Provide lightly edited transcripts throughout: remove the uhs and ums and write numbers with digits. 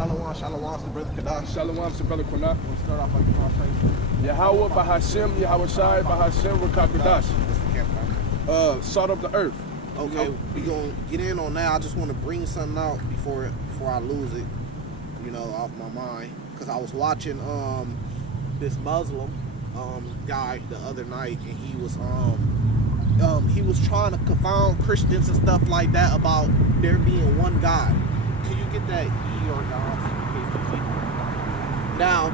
Shalom, shalom to Brother Kadash. Shalom to Brother Quanah. We'll start off by giving our praise. Yahweh, Bahashem, Yahweh Shai, Bahashem, Rakakadash. Salt of the earth. Okay, we gonna get in on that. I just want to bring something out before I lose it, off my mind. Because I was watching this Muslim guy the other night, and he was trying to confound Christians and stuff like that about there being one God. Can you get that E or God? Now,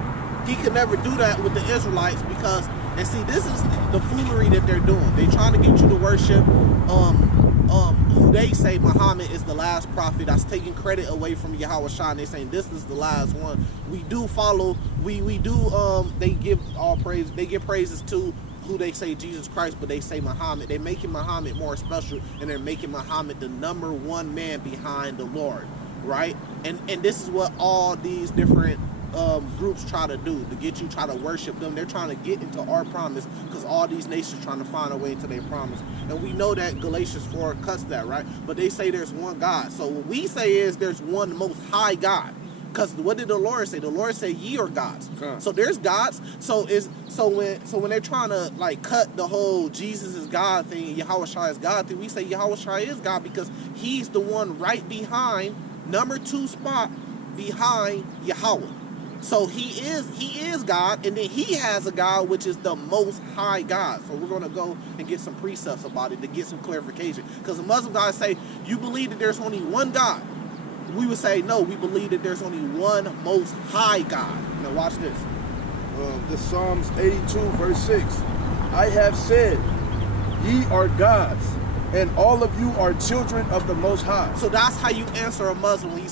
he could never do that with the Israelites because, and see, this is the foolery that they're doing. They're trying to get you to worship who they say Muhammad is the last prophet that's taking credit away from Yahweh Shai, and they're saying this is the last one. We do follow, they give all praise, they give praises to who they say Jesus Christ, but they say Muhammad. They're making Muhammad more special, and they're making Muhammad the #1 man behind the Lord, right? And this is what all these different groups try to do, to get you try to worship them. They're trying to get into our promise because all these nations trying to find a way into their promise. And we know that Galatians 4 cuts that, right? But they say there's one God. So what we say is there's one most high God. Because what did the Lord say? The Lord said, ye are gods. So there's gods. So when they're trying to like cut the whole Jesus is God thing, Yahweh Shai is God thing, we say Yahweh Shai is God because he's the one right behind, #2 spot behind Yahweh. So he is God, and then he has a God which is the most high God. So we're gonna go and get some precepts about it to get some clarification. Because the Muslim guys say, you believe that there's only one God. We would say, no, we believe that there's only one most high God. Now watch this. The Psalms 82 verse 6. I have said, ye are gods, and all of you are children of the Most High. So that's how you answer a Muslim when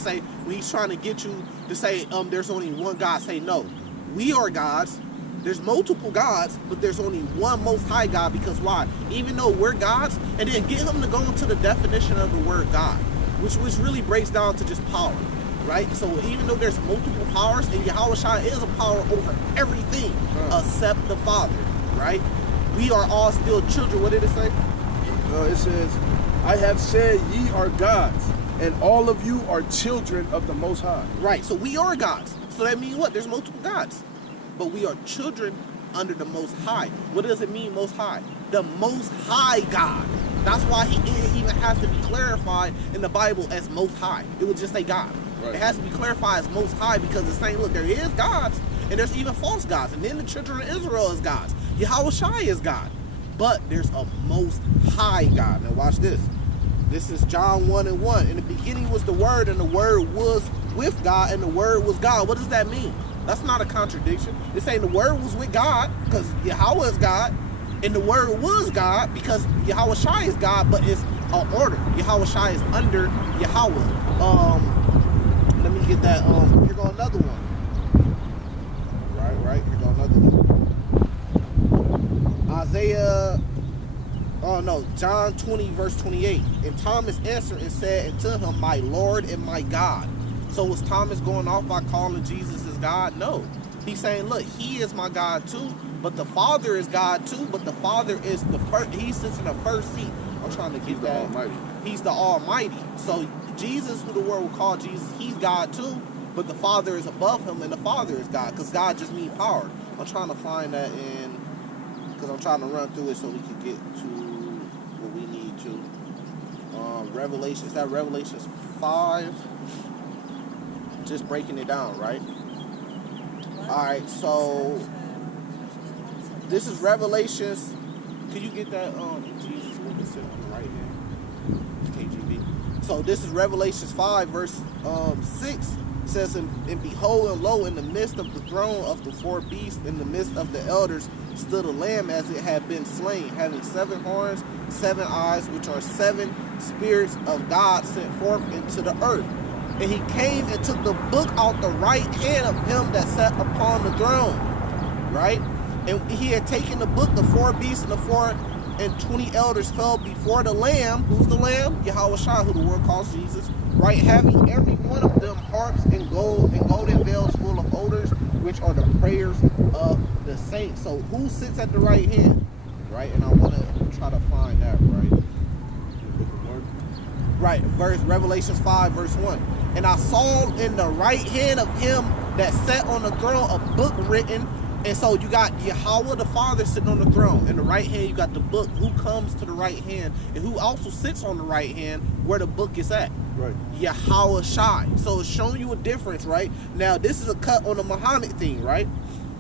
he's trying to get you to say there's only one God. Say no, we are gods. There's multiple gods, but there's only one Most High God. Because why? Even though we're gods, and then get him to go into the definition of the word God, which really breaks down to just power, right? So even though there's multiple powers, and Yahweh Shai is a power over everything except the Father, right? We are all still children. What did it say? It says, I have said ye are gods, and all of you are children of the Most High. Right, so we are gods. So that means what? There's multiple gods. But we are children under the Most High. What does it mean, Most High? The Most High God. That's why he even has to be clarified in the Bible as Most High. It would just say God. Right. It has to be clarified as Most High because it's saying, look, there is gods, and there's even false gods. And then the children of Israel is gods. Yahweh Shai is God. But there's a Most High God. Now watch this. This is John 1:1. In the beginning was the Word, and the Word was with God, and the Word was God. What does that mean? That's not a contradiction. It's saying the Word was with God, because Yahweh is God, and the Word was God, because Yahweh Shai is God, but it's an order. Yahweh Shai is under Yahweh. Let me get that. Here go another one. Right. Here go another one. John 20 verse 28. And Thomas answered and said unto him, my Lord and my God. So was Thomas going off by calling Jesus as God? No. He's saying, look, he is my God too, but the Father is God too, but the Father is the first, he sits in the first seat. I'm trying to get that. Almighty. He's the Almighty. So Jesus, who the world will call Jesus, he's God too, but the Father is above him, and the Father is God, because God just means power. I'm trying to find that in, because I'm trying to run through it so we can get to what we need to. Revelations, that Revelations 5, just breaking it down, right? Alright, so this is Revelations. Can you get that Jesus will be sitting on the right hand? KGB. So this is Revelations 5 verse 6. It says, and behold, and lo, in the midst of the throne of the 4 beasts, in the midst of the elders, stood a lamb as it had been slain, having 7 horns, 7 eyes, which are 7 spirits of God sent forth into the earth. And he came and took the book out the right hand of him that sat upon the throne. Right? And he had taken the book, the 4 beasts and the 4 and 20 elders fell before the Lamb. Who's the Lamb? Yahweh Shai, who the world calls Jesus. Right? Having every one of them harps and gold and golden veils full of odors, which are the prayers of the saints. So who sits at the right hand? Right? And I want to try to find that, right? Right, Revelations 5, verse 1. And I saw in the right hand of him that sat on the throne a book written. And so you got Yahweh the Father sitting on the throne. In the right hand, you got the book. Who comes to the right hand and who also sits on the right hand where the book is at? Right. Yahweh Shai. So it's showing you a difference, right? Now, this is a cut on the Muhammad thing, right?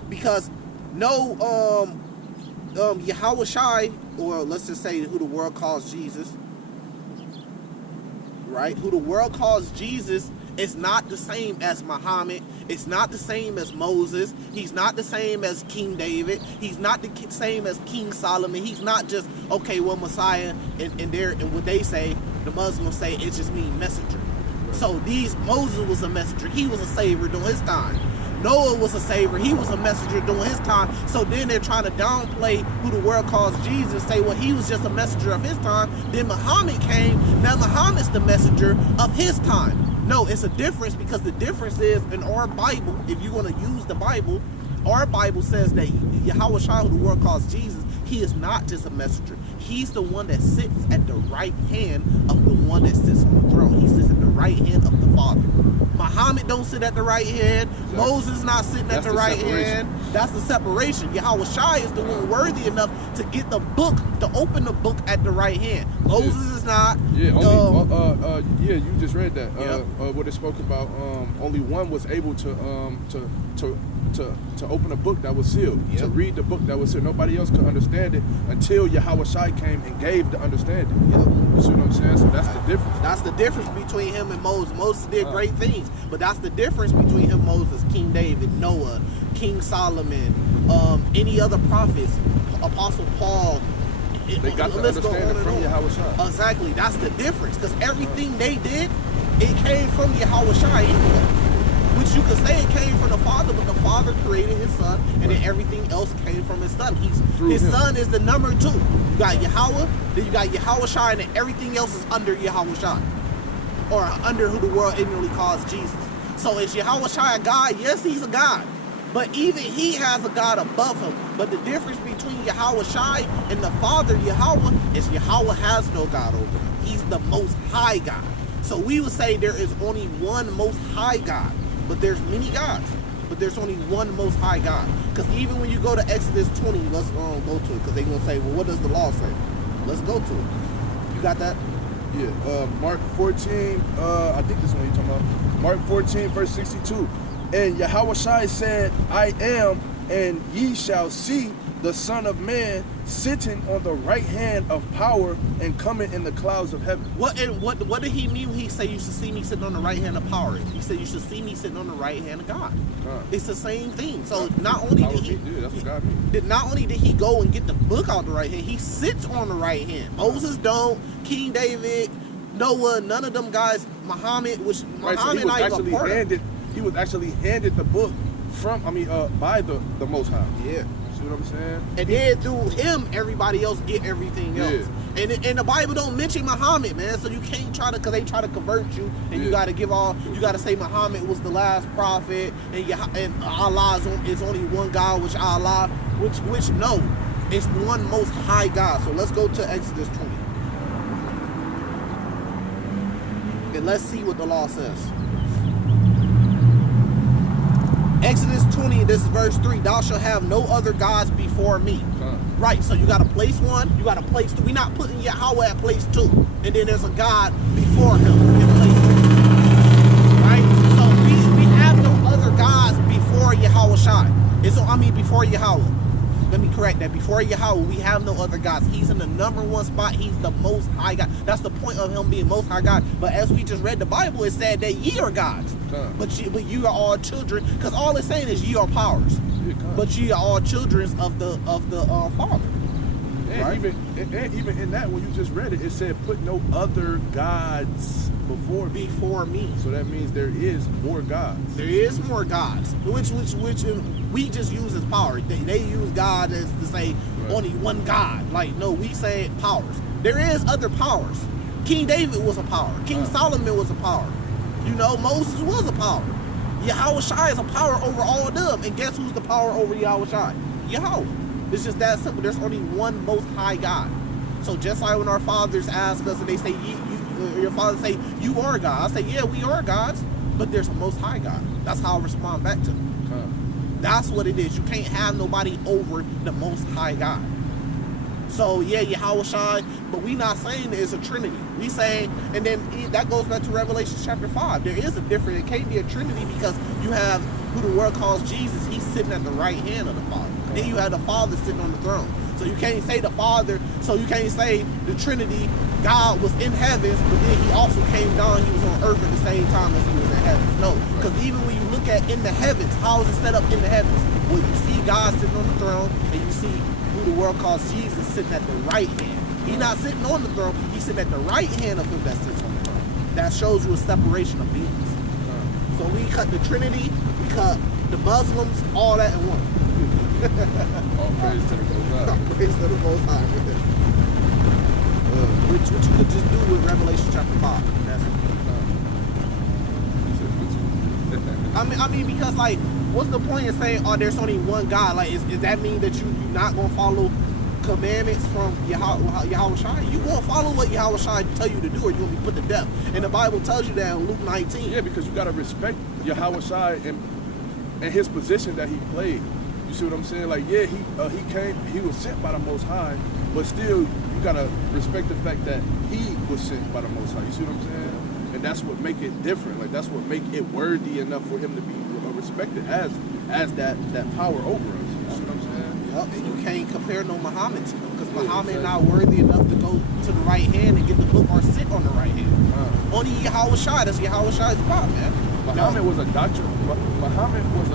Because no, Yahweh Shai, or let's just say who the world calls Jesus, right? Who the world calls Jesus is not the same as Muhammad. It's not the same as Moses. He's not the same as King David. He's not the same as King Solomon. He's not just, okay, well, Messiah, and what they say, the Muslims say, it just means messenger. So Moses was a messenger. He was a savior during his time. Noah was a savior. He was a messenger during his time. So then they're trying to downplay who the world calls Jesus, say, well, he was just a messenger of his time. Then Muhammad came. Now Muhammad's the messenger of his time. No, it's a difference, because the difference is in our Bible, if you're going to use the Bible, our Bible says that Yahweh Shai, who the world calls Jesus, he is not just a messenger. He's the one that sits at the right hand of the one that sits on the throne. He sits at the right hand of the Father. Muhammad don't sit at the right hand. Exactly. Moses not sitting at the right hand. That's the separation. Yahweh Shai is the one worthy enough to get the book, to open the book at the right hand. Moses is not. Yeah, yeah, you just read that. What it spoke about. Only one was able to open a book that was sealed, to read the book that was sealed. Nobody else could understand it until Yahweh Shai came and gave the understanding. You see what I'm saying? So that's the difference. That's the difference between him and Moses. Moses did great things, but that's the difference between him, Moses, King David, Noah, King Solomon, any other prophets, Apostle Paul. They got the understanding from Yahweh Shai. Exactly. That's the difference, because everything they did, it came from Yahweh Shai anyway. Which you could say it came from the Father, but the Father created his Son, and then everything else came from his Son. His Son is the number 2. You got Yahweh, then you got Yahweh Shai, and then everything else is under Yahweh Shai, or under who the world ignorantly calls Jesus. So is Yahweh Shai a God? Yes, he's a God. But even he has a God above him. But the difference between Yahweh Shai and the Father, Yahweh, is Yahweh has no God over him. He's the Most High God. So we would say there is only one Most High God. But there's many gods, but there's only one Most High God. Because even when you go to Exodus 20, let's go to it, because they're going to say, well, what does the law say? Let's go to it. You got that? Yeah, Mark 14, I think this is what you're talking about. Mark 14, verse 62. And Yahweh Shai said, I am, and ye shall see the Son of Man sitting on the right hand of power and coming in the clouds of heaven. What did he mean when he said you should see me sitting on the right hand of power? He said you should see me sitting on the right hand of God. It's the same thing. So not only did he go and get the book out the right hand, he sits on the right hand. Moses don't, King David, Noah, none of them guys, Muhammad, which Muhammad not even part of. He was actually handed the book by the Most High. Yeah. See what I'm saying? And then through him, everybody else get everything else. And the Bible don't mention Muhammad, man. So you can't try to, because they try to convert you, and you got to you got to say Muhammad was the last prophet, and Allah is only one God, which Allah, which no, it's one Most High God. So let's go to Exodus 20. And let's see what the law says. Exodus 20, this is verse 3. Thou shalt have no other gods before me. Right, so you got to place one, you got to place two. We're not putting Yahweh at place 2. And then there's a God before him in place 3. Right? So we have no other gods before Yahweh Shai. Before Yahweh. Let me correct that. Before Yahweh, we have no other gods. He's in the number 1 spot. He's the Most High God. That's the point of him being Most High God. But as we just read the Bible, it said that ye are gods. But you are all children. Because all it's saying is ye are powers. But ye are all children of the Father. And right? even in that, when you just read it, it said, put no other gods before me. So that means there is more gods. There is more gods, which we just use as power. They use God as to say only one God. Like, no, we say powers. There is other powers. King David was a power. King Solomon was a power. Moses was a power. Yahweh Shai is a power over all of them. And guess who's the power over Yahweh Shai? Yahweh. It's just that simple. There's only one Most High God. So just like when our fathers ask us and they say, your father say, you are God. I say, yeah, we are gods, but there's a most high God. That's how I respond back to them. That's what it is. You can't have nobody over the most high God. So yeah, Yahweh Shai, but we not saying it's a Trinity. We saying, and then that goes back to Revelation chapter 5. There is a difference. It can't be a Trinity because you have who the world calls Jesus. He's sitting at the right hand of the Father. Then you have the Father sitting on the throne. So you can't say the Father, so you can't say the Trinity, God was in heavens, but then he also came down, he was on earth at the same time as he was in heaven. No, because even when you look at in the heavens, how is it set up in the heavens? Well, you see God sitting on the throne, and you see who the world calls Jesus sitting at the right hand. He's not sitting on the throne, he's sitting at the right hand of him that sits on the throne. That shows you a separation of beings. So we cut the Trinity, we cut the Muslims, all that in one. All praise to the Most High. All praise to the Most High. Which you could just do with Revelation chapter 5. That's it. I mean, because like, what's the point of saying, oh, there's only one God? Like, is that mean that you're not gonna follow commandments from Yahweh Shai? You gonna follow what Yahweh Shai tell you to do, or you gonna be put to death? And the Bible tells you that in Luke 19. Yeah, because you gotta respect Yahweh Shai and his position that he played. You see what I'm saying? Like, yeah, he was sent by the Most High, but still, you gotta respect the fact that he was sent by the Most High. You see what I'm saying? And that's what make it different. Like, that's what make it worthy enough for him to be respected as that power over us. You see what I'm saying? Yep. And you can't compare no Muhammad to him, because Muhammad not worthy enough to go to the right hand and get the book or sit on the right hand. Only Yahweh Shai. That's Yahweh Shai's spot, man. Muhammad was a doctrine. Muhammad was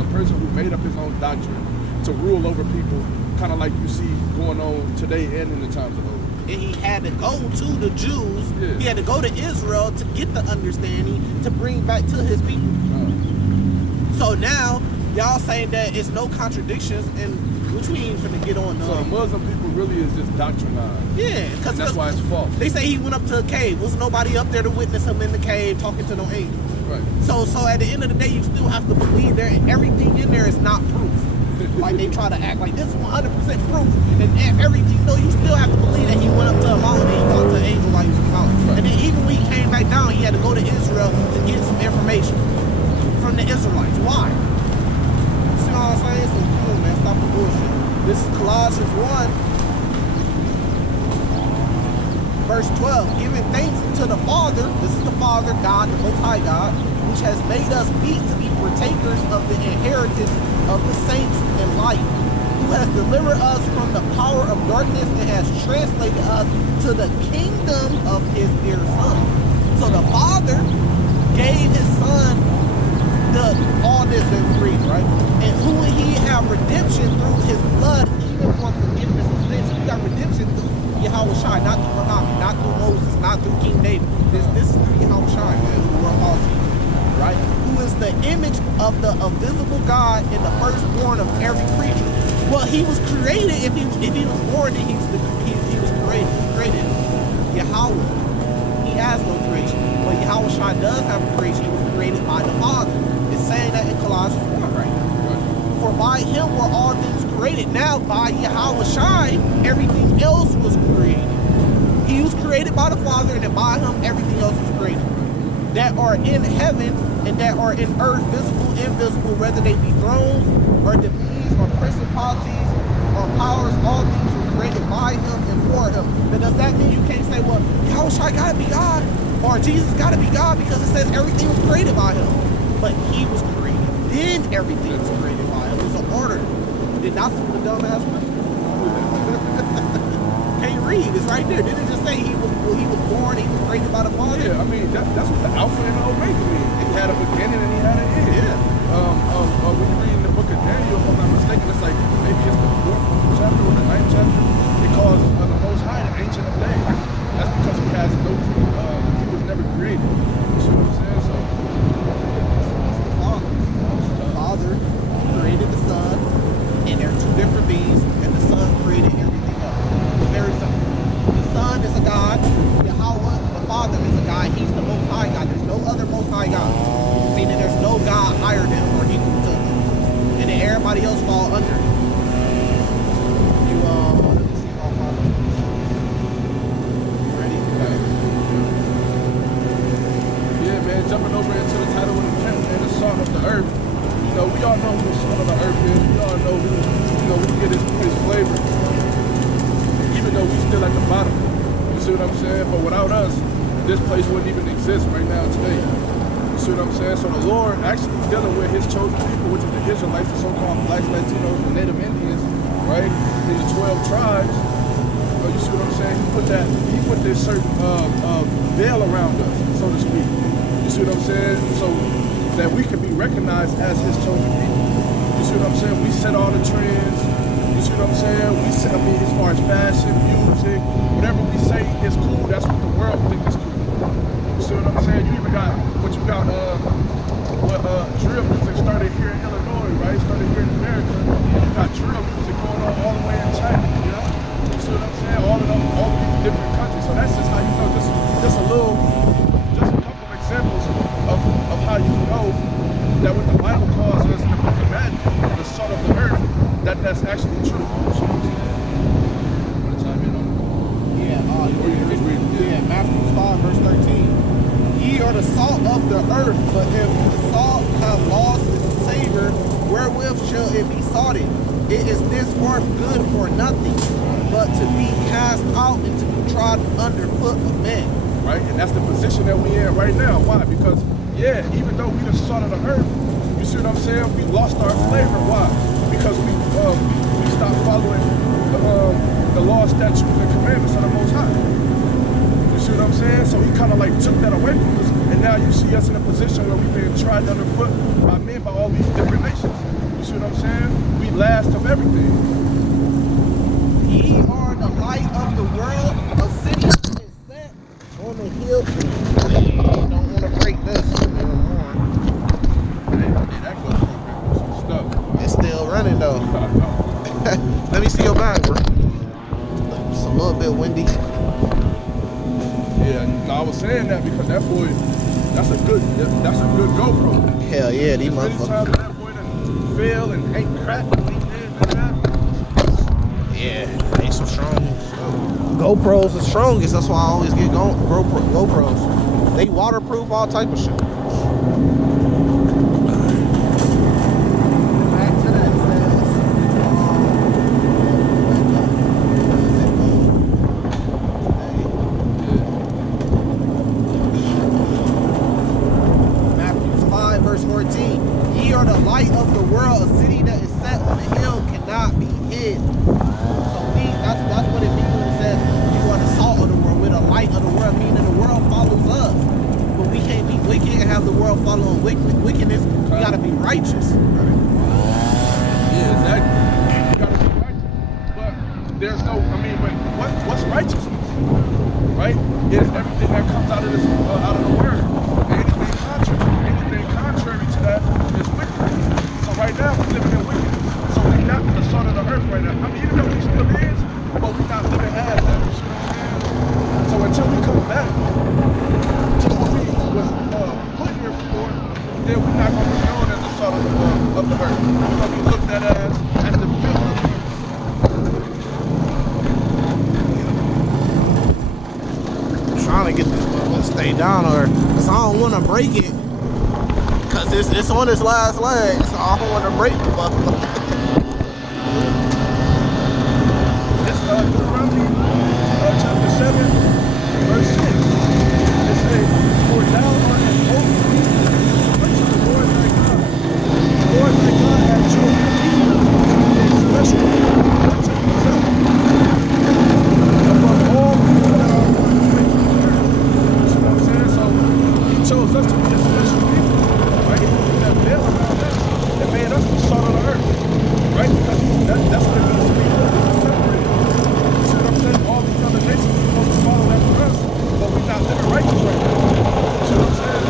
a person who made up his own doctrine to rule over people, kind of like you see going on today and in the times of old. And he had to go to the Jews. Yeah. He had to go to Israel to get the understanding to bring back to his people. So now y'all saying that it's no contradictions, and which we ain't finna get on. So the Muslim people really is just doctrinized. Yeah, because that's why it's false. They say he went up to a cave. Was nobody up there to witness him in the cave talking to no angels. Right. So at the end of the day, you still have to believe there. Everything in there is not proof. Like they try to act like this is 100% proof, and everything. No, you still have to believe that he went up to a mountain and he talked to an angel while he was on the mountain. Right. And then even when he came back down, he had to go to Israel to get some information from the Israelites. Why? You see what I'm saying? So come on, man, stop the bullshit. This is Colossians 1, verse 12. Giving thanks unto the Father. This is the Father, God, the Most High God, which has made us meet to be partakers of the inheritance of the saints in light, who has delivered us from the power of darkness and has translated us to the kingdom of his dear Son. So the Father gave his Son all this that we read, right? And who he have redemption through his blood, even for forgiveness of sins. We got redemption through Yahweh Shai, not through Muhammad, not through Moses, not through King David. This is through Yahweh Shai, man, who the world calls Jesus, right? Who is the image of the invisible God and the firstborn of every creature. Well, he was created. If he was born, then he was created. He created Yahweh. He has no creation, but Yahweh Shai does have a creation. He was created by the Father. It's saying that in Colossians 1, right? For by him were all things created. Now by Yahweh Shai, everything else was created. He was created by the Father, and then by him everything else was created. That are in heaven and that are in earth, visible, invisible, whether they be thrones or dominions or principalities or powers, all things were created by him and for him. But does that mean you can't say, well, Yahweh Shai gotta be God, or Jesus gotta be God, because it says everything was created by him? But he was created. Then everything was created by him. It was an order. Did not see the dumbass one? Can't read. It's right there. Didn't it just say he was born, he was created by the Father? Yeah, I mean, that's what the Alpha and the Omega mean. He had a beginning and he had an end. Yeah. When you read in the book of Daniel, if I'm not mistaken, it's like maybe it's the 4th chapter or the 9th chapter. It calls the Most High the Ancient of Days. That's because he has no, he was never created. You see what I'm saying? So, the Father created the Son, and they're two different beings, and the Son created everything else. It's very simple. The Son is a God. Yahweh, the Father, is a God. He's the Most High God. There's no other Most High God. Meaning there's no God higher than him or equal to him. And then everybody else fall under him. You, let me see if I'll follow. You ready? Okay. salt of the earth. You know, we all know who the salt of the earth is. We all know who, you know, we get his flavor. Even though we still at the bottom. You see what I'm saying? But without us, this place wouldn't even exist right now today. You see what I'm saying? So the Lord actually dealing with his chosen people, which is the Israelites, the so-called blacks, Latinos, and Native Indians, right? In the 12 tribes. You see what I'm saying? He put this certain veil around us, so to speak. You see what I'm saying? So that we can be recognized as his chosen people. You see what I'm saying? We set all the trends. You see what I'm saying? We set, I mean, as far as fashion, music, whatever we say is cool, that's what the world thinks is cool. You see what I'm saying? You even got drill music started here in Illinois, right? Started here in America. And you got drill music going on all the way in China, you know? You see what I'm saying? All of these different countries. So that's just how you know, just a couple examples of how you know that what the Bible calls us in the book of Matthew, the salt of the earth, that's actually true. Yeah, Matthew 5, verse 13. Ye are the salt of the earth, but if the salt have lost its savor, wherewith shall it be salted? It is thenceforth good for nothing, but to be cast out and to be trodden underfoot of men. Right, and that's the position that we in right now. Why? Because, yeah, even though we the salt of the earth, you see what I'm saying? We lost our flavor. Why? Because we stopped following the law, statutes, and commandments of the Most High. You see what I'm saying? So he kind of like took that away from us, and now you see us in a position where we've been trodden underfoot by men, by all these different nations. You see what I'm saying? We last of everything. Ye are the light of the world. A city is set on the hill. Don't want to break this. That goes for some stuff. It's still running though. Let me see your bag, bro. It's a little bit windy. Yeah, no, I was saying that because that boy, that's a good GoPro. Hell yeah, these motherfuckers. Anytime that boy done fail and ain't cracked, yeah, they so strong. GoPros the strongest. That's why I always get GoPros. They waterproof, all type of shit. Following wickedness, we gotta be righteous. Yeah, exactly. You gotta be righteous. But there's no, I mean, what's righteousness? Right? It's everything that comes out of this, out of the word. Anything contrary to that is wicked. So right now we're living in wickedness. So we're not the salt of the earth right now. I mean, even though we still is, but we're not living as that. You see what I'm saying? So until we come back to what we was put here for, then we're not going to be known as the salt of the earth. We're going to be looked at as the filth of the earth. I'm trying to get this one to stay down, or because I don't want to break it, because it's on its last leg, so I don't want to break the buckle. It's Deuteronomy chapter 7, verse 6. It says, "For thou art an holy people unto the Lord thy God. The Lord thy God hath chosen thee to be a special people unto himself, above all people that are upon the face of the earth." You see what I'm saying? So he chose us to be a special people, right? He put that veil around us and made us the salt of the earth, right? Because that's what it means to be holy and separated. You see what I'm saying? All these other nations are supposed to follow after us, but we're not living righteous right now. You see what I'm saying?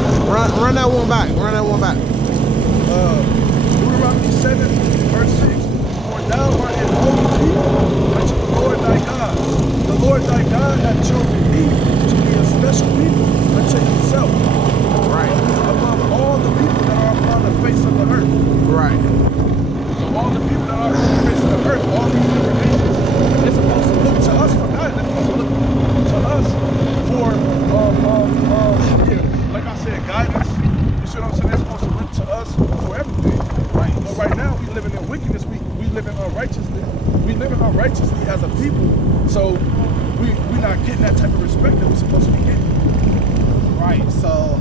Run that one back. Run that one back. Deuteronomy 7, verse 6. "For thou art an holy people unto the Lord thy God. The Lord thy God hath chosen thee to be a special people unto himself, Right. above all the people that are upon the face of the earth." Right. So all the people that are upon the face of the earth, all these different nations, they're supposed to look to us for God. They're supposed to look to us for, like I said, guidance. You see what I'm saying? They're supposed to look to us right now we living in wickedness. We living unrighteously. We living unrighteously as a people. So we not getting that type of respect that we're supposed to be getting. Right. So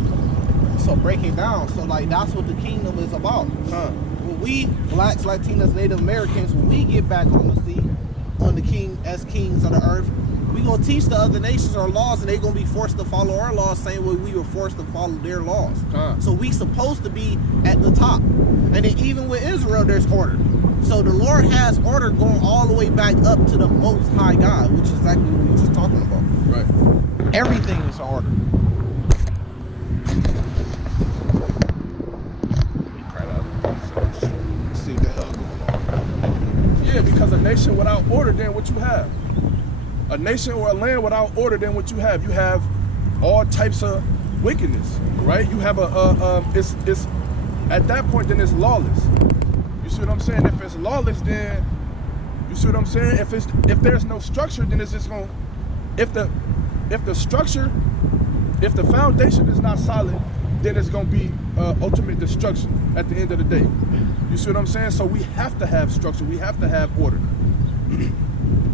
break it down. So like that's what the kingdom is about. When we blacks, Latinos, Native Americans, when we get back on the seat, on the king as kings of the earth, we gonna teach the other nations our laws, and they gonna be forced to follow our laws, same way we were forced to follow their laws. So we supposed to be at the top, and then even with Israel, there's order. So the Lord has order going all the way back up to the Most High God, which is exactly what we were just talking about. Right. Everything is order. See what the hell going on. Yeah, because a nation without order, then what you have? A nation or a land without order, then what you have? You have all types of wickedness, right? You have it's at that point, then it's lawless. You see what I'm saying? If it's lawless, then you see what I'm saying? If there's no structure, then it's just gonna, if the structure, if the foundation is not solid, then it's gonna be ultimate destruction at the end of the day. You see what I'm saying? So we have to have structure. We have to have order.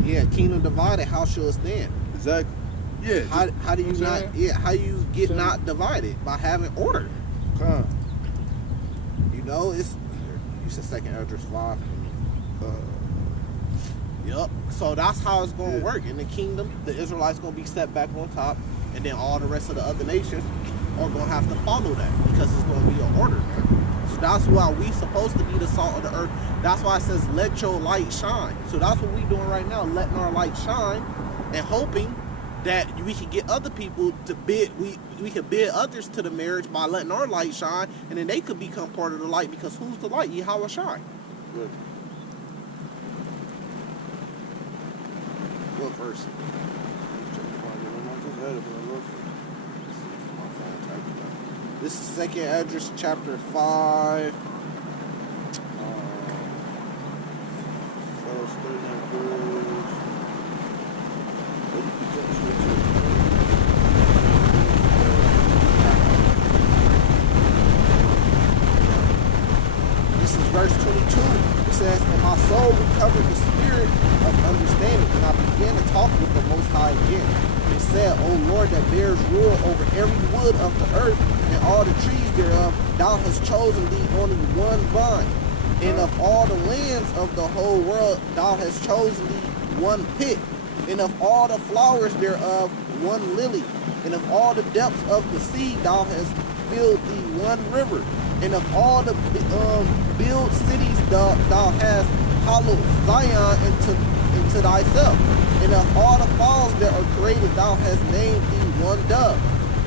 Yeah, kingdom divided, how shall it stand? Exactly. Yeah. How do you not? Yeah, how you get not divided? By having order. You know, it's you said second Esdras 5. Yep. So that's how it's gonna work in the kingdom. The Israelites gonna be set back on top, and then all the rest of the other nations are gonna have to follow that because it's gonna be an order. So that's why we supposed to be the salt of the earth. That's why it says, let your light shine. So that's what we doing right now, letting our light shine and hoping that we can get other people to bid, we can bid others to the marriage by letting our light shine, and then they could become part of the light, because who's the light? Yahweh shine. Good. What verse? This is second Esdras chapter 5. First 39 This is verse 22. It says, and my soul recovered the spirit of understanding, and I began to talk with the Most High again. And said, O Lord, that bears rule over every wood of the earth and all the trees thereof, thou hast chosen thee only one vine. And of all the lands of the whole world, thou hast chosen thee one pit. And of all the flowers thereof, one lily. And of all the depths of the sea, thou hast filled thee one river. And of all the built cities, thou hast hallowed Zion into thyself. And of all the fowls that are created, thou hast named thee one dove.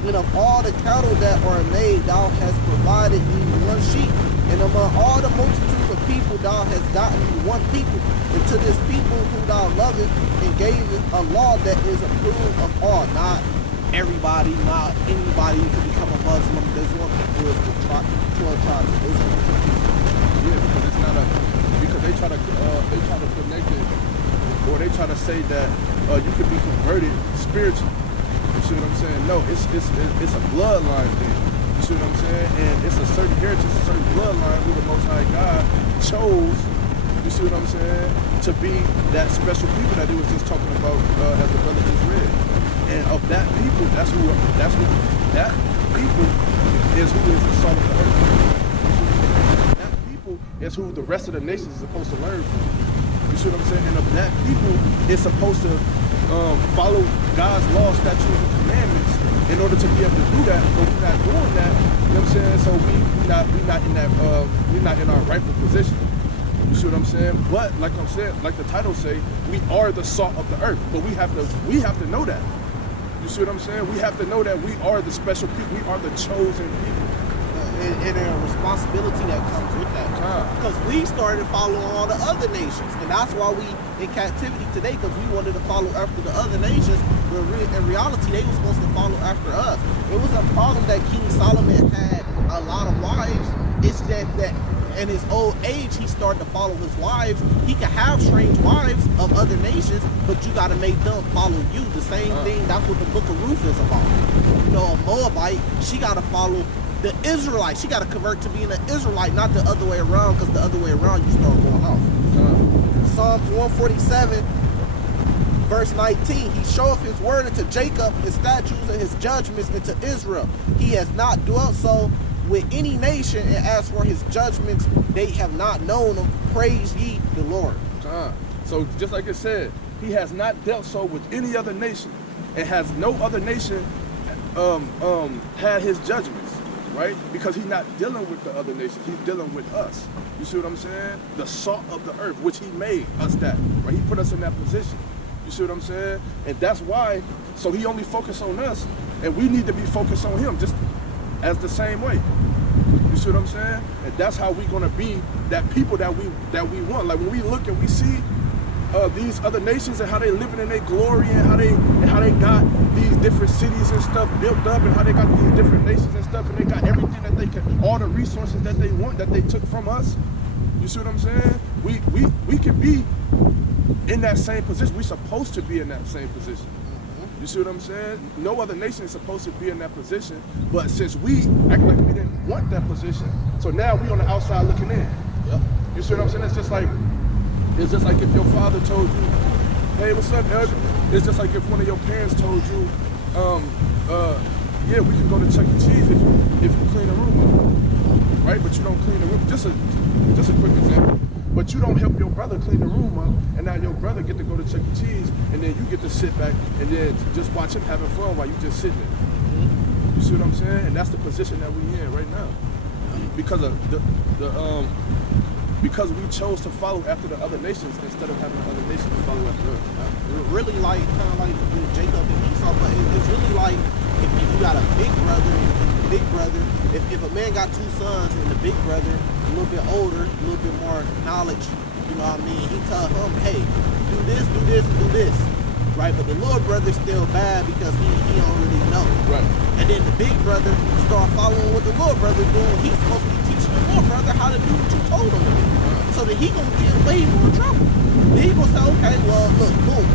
And of all the cattle that are made, thou hast provided thee one sheep. And among all the multitudes of people, thou hast gotten thee one people. And to this people who thou lovest, and gavest a law that is approved of all. Not everybody, not anybody who can become a Muslim. There's one people is the 12 tribes of Israel. Yeah, because it's not because they try to connect it, or they try to say that you can be converted spiritually. You see what I'm saying? No, it's a bloodline thing. You see what I'm saying? And it's a certain heritage, a certain bloodline who the Most High God chose. You see what I'm saying? To be that special people that he was just talking about, as the brother just read. And of that people, that people is who is the salt of the earth. That people is who the rest of the nations is supposed to learn from. You see what I'm saying? And of that people is supposed to follow God's law, statutes, and commandments in order to be able to do that. But we're not doing that. You know what I'm saying? So we're not in our rightful position. You see what I'm saying? But like I'm saying, like the title say, we are the salt of the earth. But we have to know that. You see what I'm saying? We have to know that we are the special people. We are the chosen people. And a responsibility that comes with that. Because we started following all the other nations. And that's why we in captivity today, because we wanted to follow after the other nations. But in reality, they were supposed to follow after us. It was a problem that King Solomon had a lot of wives. It's that in his old age, he started to follow his wives. He could have strange wives of other nations, but you got to make them follow you. The same thing, that's what the book of Ruth is about. You know, a Moabite, she got to follow The Israelite, she got to convert to being an Israelite, not the other way around, because the other way around, you start going off. Psalms 147, verse 19, he showeth his word unto Jacob, his statutes and his judgments into Israel. He has not dwelt so with any nation, and as for his judgments, they have not known them. Praise ye the Lord. So just like it said, he has not dealt so with any other nation, and has no other nation had his judgments, right? Because he's not dealing with the other nations, he's dealing with us. You see what I'm saying? The salt of the earth, which he made us that, right? He put us in that position. You see what I'm saying? And that's why, so he only focused on us, and we need to be focused on him just as the same way. You see what I'm saying? And that's how we're gonna be that people that we want. Like when we look and we see these other nations and how they living in their glory, and how they got these different cities and stuff built up, and how they got these different nations and stuff, and they got everything that they can, all the resources that they want, that they took from us. You see what I'm saying? We can be in that same position. We're supposed to be in that same position. You see what I'm saying? No other nation is supposed to be in that position, but since we act like we didn't want that position, so now we on the outside looking in. Yep. You see what I'm saying? It's just like if your father told you, hey, what's up, Elder? It's just like if one of your parents told you, yeah, we can go to Chuck E. Cheese if you clean the room up, right? But you don't clean the room. Just a quick example. But you don't help your brother clean the room up, and now your brother get to go to Chuck E. Cheese, and then you get to sit back and then just watch him having fun while you just sitting there. You see what I'm saying? And that's the position that we in right now, because of because we chose to follow after the other nations instead of having the other nations follow after us. Really like kind of like with Jacob and Esau, but it's really like if you got a big brother and the big brother, if a man got two sons and the big brother a little bit older, a little bit more knowledge, you know what I mean, he tell him, hey, do this, do this, right? But the little brother's still bad because he don't really know. Right. And then the big brother start following what the little brother doing. He's supposed to be teaching the little brother how to do what you told him to do. So that he gonna get way more trouble. Then he gonna say, okay, well, look, boom.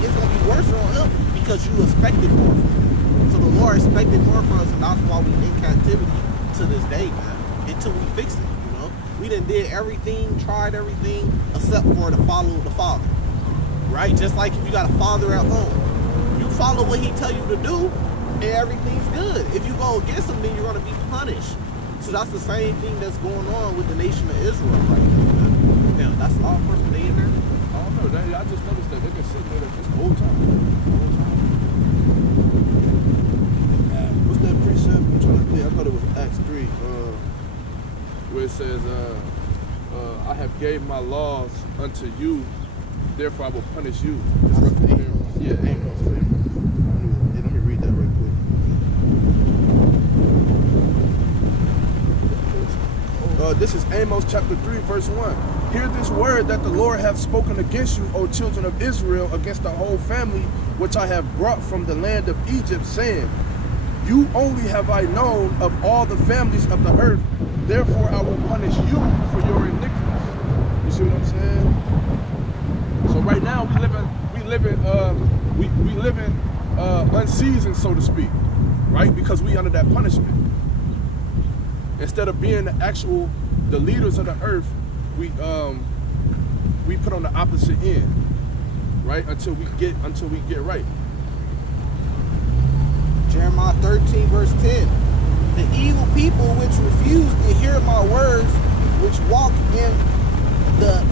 It's gonna be worse on him because you expected more from him. So the Lord expected more from us, and that's why we in captivity to this day, man. Until we fix it, you know. We done did everything, tried everything, except for to follow the Father, right? Just like if you got a father at home, you follow what he tell you to do, and everything's good. If you go against him, then you're gonna be punished. So that's the same thing that's going on with the nation of Israel right now, man. Damn, that's law enforcement, they in there? I don't know. I just noticed that they've been sitting there this whole time. What's that precept? I'm trying to think. I thought it was Acts 3. Where it says, I have gave my laws unto you, therefore I will punish you. Yeah, Amos. Yeah, let me read that right quick. This is Amos chapter 3, verse 1. Hear this word that the Lord hath spoken against you, O children of Israel, against the whole family which I have brought from the land of Egypt, saying, you only have I known of all the families of the earth, therefore I will punish you for your iniquities. You see what I'm saying? So right now we live in unseasoned, so to speak, right? Because we under that punishment. Instead of being the leaders of the earth, we put on the opposite end, right? Until we get right. Jeremiah 13, verse 10. The evil people which refuse to hear my words, which walk in the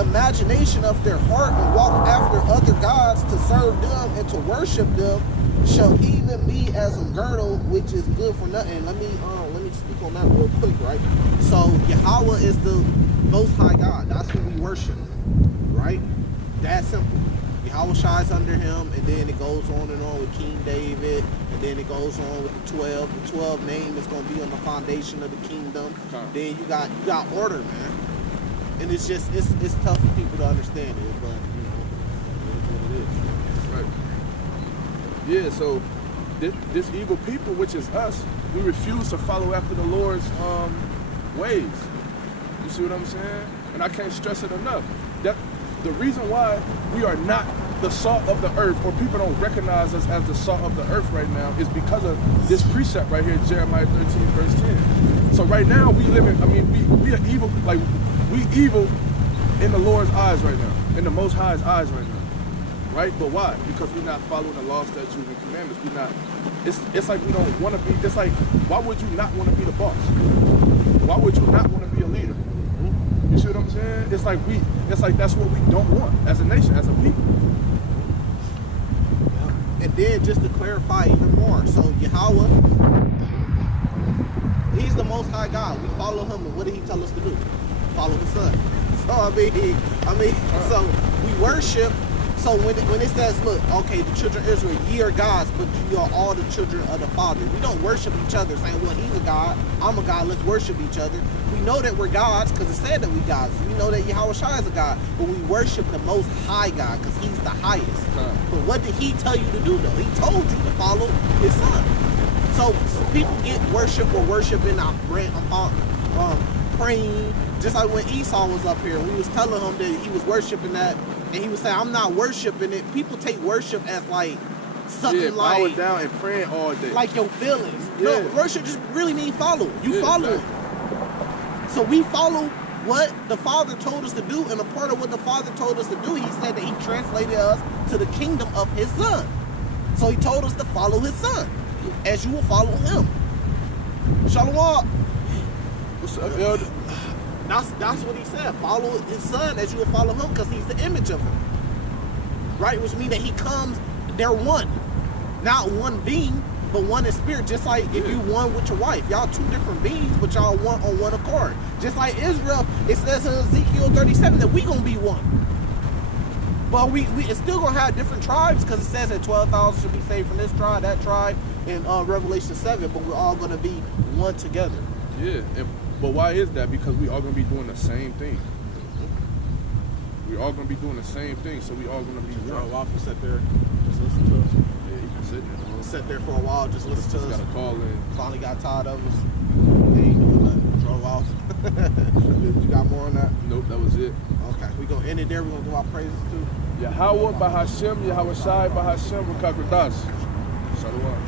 imagination of their heart and walk after other gods to serve them and to worship them, shall even be as a girdle which is good for nothing. Let me speak on that real quick, right? So Yahweh is the Most High God. That's who we worship, right? That simple. Yahweh shines under him, and then it goes on and on with King David, and then it goes on with the 12. The 12 name is going to be on the foundation of the kingdom. Okay. Then you got order, man. And it's just it's tough for people to understand it, but you know, it's what it is. Right. Yeah. So this evil people, which is us, we refuse to follow after the Lord's ways. You see what I'm saying? And I can't stress it enough. That the reason why we are not the salt of the earth, or people don't recognize us as the salt of the earth right now, is because of this precept right here, Jeremiah 13, verse 10. So right now we live in, I mean, we are evil, like we evil in the Lord's eyes right now, in the Most High's eyes right now. Right? But why? Because we're not following the law, statutes, and commandments. We're not, it's like we don't want to be, it's like, why would you not want to be the boss? Why would you not want to be a leader? You see what I'm saying? It's like that's what we don't want as a nation, as a people. And then just to clarify even more, so Yahweh, he's the Most High God. We follow him, and what did he tell us to do? Follow the Son. So I mean, so we worship. So when it says, look, okay, the children of Israel, ye are gods, but ye are all the children of the Father. We don't worship each other saying, well, he's a God, I'm a God, let's worship each other. We know that we're gods because it said that we gods. We know that Yahweh Shai is a God, but we worship the Most High God because he's the highest. But what did he tell you to do, though? He told you to follow his Son. So people get worship or worshiping, praying, just like when Esau was up here, we was telling him that he was worshiping that, and he was saying, I'm not worshiping it. People take worship as like something like bowing down and praying all day. Like your feelings. Yeah. No, worship just really means follow. You follow exactly. him. So we follow what the Father told us to do, and a part of what the Father told us to do, he said that he translated us to the kingdom of his Son. So he told us to follow his Son, as you will follow him. Shalom. What's up, Elder? That's what he said. Follow his Son as you will follow him, because he's the image of him. Right? Which means that he comes, they're one. Not one being, but one in spirit. Just like if you one with your wife. Y'all two different beings, but y'all one on one accord. Just like Israel, it says in Ezekiel 37 that we gonna be one. But it's still gonna have different tribes, because it says that 12,000 should be saved from this tribe, that tribe, in Revelation 7, but we're all gonna be one together. Yeah, but why is that? Because we all gonna be doing the same thing. We all gonna be doing the same thing, so we all gonna be one. Drove off and sit there, just listen to us. Yeah, you can sit there. Sat there for a while, just listen to Just us. gotta call in. Finally got tired of us. They ain't doing nothing. Drove off. You got more on that? Nope, that was it. Okay, we gonna end it there. We gonna do our praises too. Yahweh Bahashem, Yahweh Shai Bahashem, Rakakradash. Shalom.